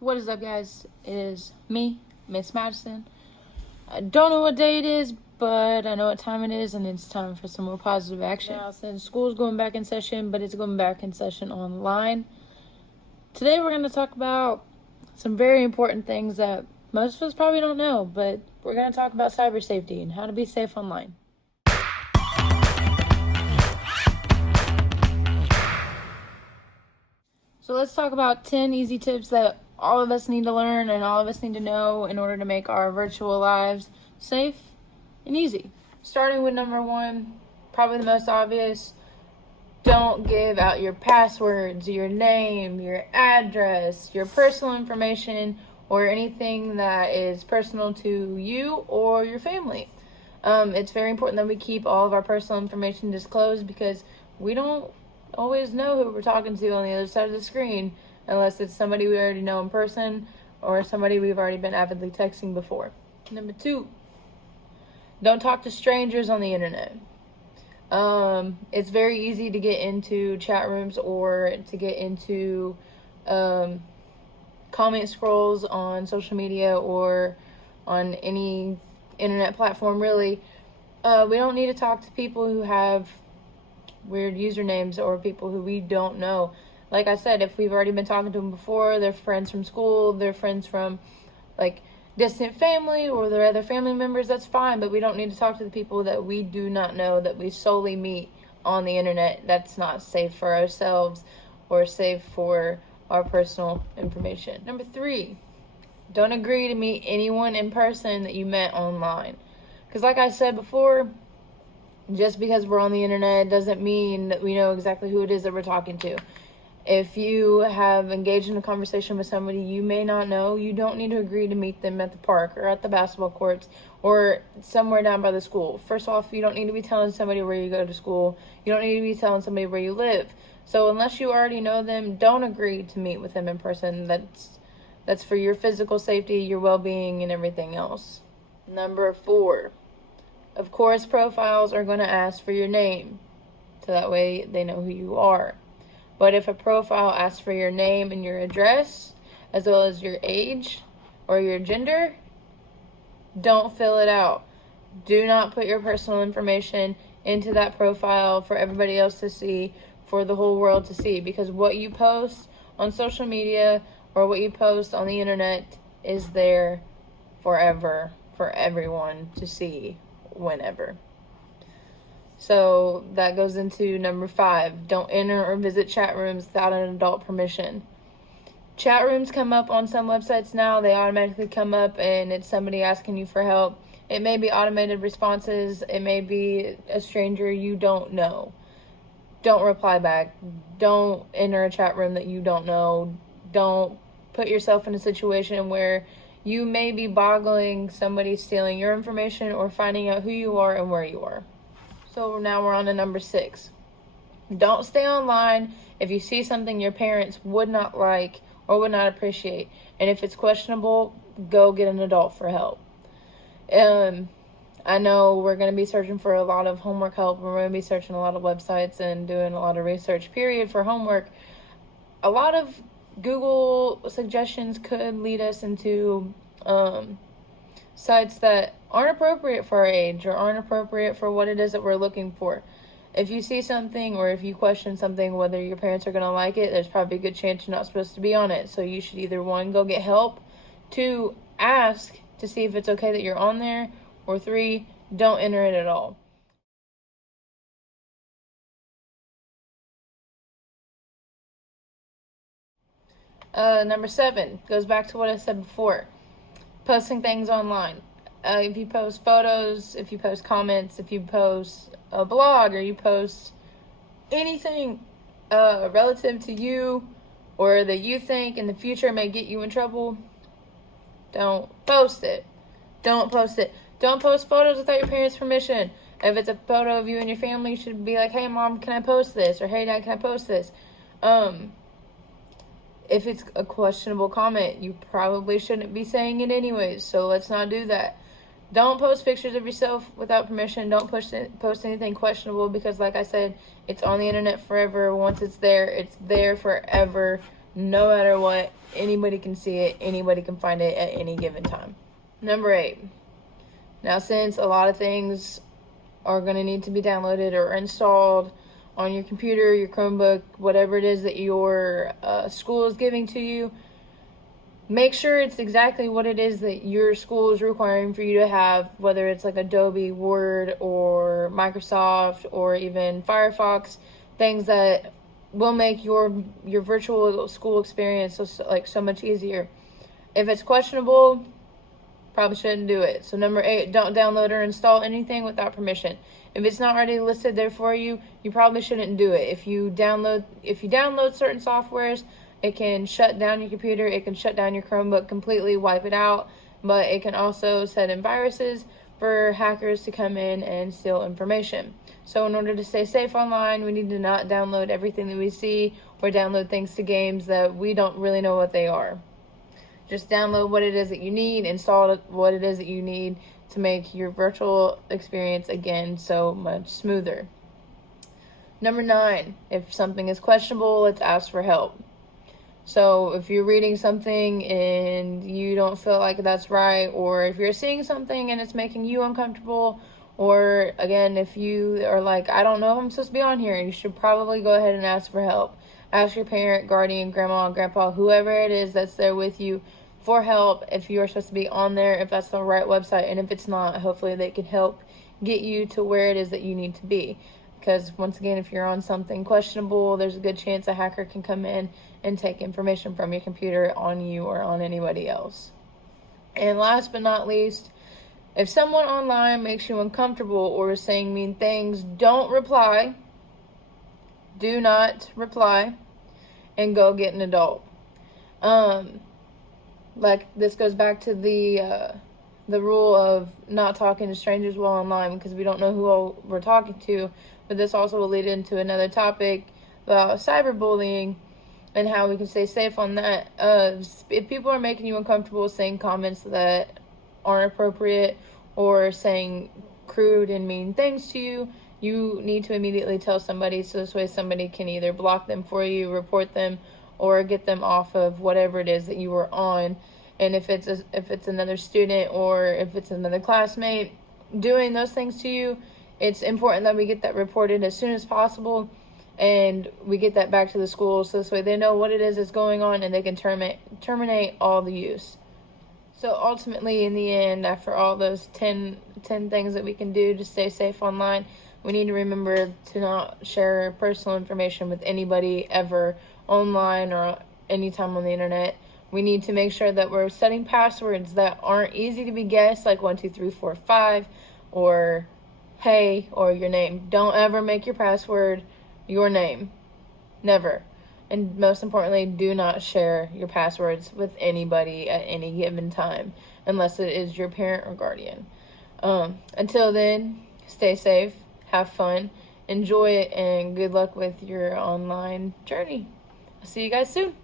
What is up, guys? It is me, Miss Madison. I don't know what day it is, but I know what time it is, and it's time for some more positive action. Now, since school's going back in session, but it's going back in session online, today we're going to talk about some very important things that most of us probably don't know, but we're going to talk about cyber safety and how to be safe online. So let's talk about 10 easy tips that all of us need to learn and all of us need to know in order to make our virtual lives safe and easy. Starting with number one, probably the most obvious, don't give out your passwords, your name, your address, your personal information, or anything that is personal to you or your family. It's very important that we keep all of our personal information disclosed because we don't always know who we're talking to on the other side of the screen unless it's somebody we already know in person or somebody we've already been avidly texting before. Number two, don't talk to strangers on the internet. It's very easy to get into chat rooms or to get into comment scrolls on social media or on any internet platform, really. We don't need to talk to people who have weird usernames or people who we don't know. Like I said, if we've already been talking to them before, they're friends from school, they're friends from like distant family or their other family members, that's fine, but we don't need to talk to the people that we do not know, that we solely meet on the internet. That's not safe for ourselves or safe for our personal information. Number three, don't agree to meet anyone in person that you met online. Because like I said before, just because we're on the internet doesn't mean that we know exactly who it is that we're talking to. If you have engaged in a conversation with somebody you may not know, you don't need to agree to meet them at the park or at the basketball courts or somewhere down by the school. First off, you don't need to be telling somebody where you go to school. You don't need to be telling somebody where you live. So unless you already know them, don't agree to meet with them in person. That's for your physical safety, your well-being, and everything else. Number four, of course, profiles are going to ask for your name, so that way they know who you are. But if a profile asks for your name and your address, as well as your age or your gender, don't fill it out. Do not put your personal information into that profile for everybody else to see, for the whole world to see, because what you post on social media or what you post on the internet is there forever for everyone to see whenever. So that goes into number five, don't enter or visit chat rooms without an adult permission. Chat rooms come up on some websites now. They automatically come up and it's somebody asking you for help. It may be automated responses. It may be a stranger you don't know. Don't reply back. Don't enter a chat room that you don't know. Don't put yourself in a situation where you may be boggling somebody stealing your information or finding out who you are and where you are. So now we're on to number six. Don't stay online if you see something your parents would not like or would not appreciate. And if it's questionable, go get an adult for help. I know we're going to be searching for a lot of homework help. We're going to be searching a lot of websites and doing a lot of research, period, for homework. A lot of Google suggestions could lead us into sites that aren't appropriate for our age or aren't appropriate for what it is that we're looking for. If you see something or if you question something, whether your parents are going to like it, there's probably a good chance you're not supposed to be on it. So you should either, one, go get help, two, ask to see if it's okay that you're on there, or three, don't enter it at all. Number seven goes back to what I said before. Posting things online. If you post photos, if you post comments, if you post a blog, or you post anything relative to you or that you think in the future may get you in trouble, don't post it. Don't post it. Don't post photos without your parents' permission. If it's a photo of you and your family, you should be like, hey, Mom, can I post this? Or hey, Dad, can I post this? If it's a questionable comment, you probably shouldn't be saying it anyways, so let's not do that. Don't post pictures of yourself without permission. Don't post anything questionable, because like I said, it's on the internet forever. Once it's there forever. No matter what, anybody can see it. Anybody can find it at any given time. Number 8. Now, since a lot of things are going to need to be downloaded or installed on your computer, your Chromebook, whatever it is that your school is giving to you, make sure it's exactly what it is that your school is requiring for you to have, whether it's like Adobe, Word, or Microsoft, or even Firefox, things that will make your virtual school experience so much easier. If it's questionable, probably shouldn't do it. So number 8, don't download or install anything without permission. If it's not already listed there for you, you probably shouldn't do it. If you download certain softwares, it can shut down your computer, it can shut down your Chromebook completely, wipe it out, but it can also set in viruses for hackers to come in and steal information. So in order to stay safe online, we need to not download everything that we see or download things to games that we don't really know what they are. Just download what it is that you need, install what it is that you need to make your virtual experience, again, so much smoother. Number 9, if something is questionable, let's ask for help. So if you're reading something and you don't feel like that's right, or if you're seeing something and it's making you uncomfortable, or again, if you are like, I don't know if I'm supposed to be on here, you should probably go ahead and ask for help. Ask your parent, guardian, grandma, grandpa, whoever it is that's there with you for help if you are supposed to be on there, if that's the right website, and if it's not, hopefully they can help get you to where it is that you need to be. Because once again, if you're on something questionable, there's a good chance a hacker can come in and take information from your computer on you or on anybody else. And last but not least, if someone online makes you uncomfortable or is saying mean things, don't reply. Do not reply, and go get an adult. Like, this goes back to the rule of not talking to strangers while online, because we don't know who all we're talking to. But this also will lead into another topic about cyberbullying and how we can stay safe on that. If people are making you uncomfortable, saying comments that aren't appropriate, or saying crude and mean things to you, you need to immediately tell somebody, so this way somebody can either block them for you, report them, or get them off of whatever it is that you were on. And if it's another student, or if it's another classmate doing those things to you, it's important that we get that reported as soon as possible, and we get that back to the school, so this way they know what it is that's going on, and they can terminate all the use. So ultimately, in the end, after all those 10 things that we can do to stay safe online, we need to remember to not share personal information with anybody ever, online or anytime on the internet. We need to make sure that we're setting passwords that aren't easy to be guessed, like 1, 2, 3, 4, 5, or hey, or your name. Don't ever make your password your name. Never. And most importantly, do not share your passwords with anybody at any given time, unless it is your parent or guardian. Until then, stay safe, have fun, enjoy it, and good luck with your online journey. I'll see you guys soon.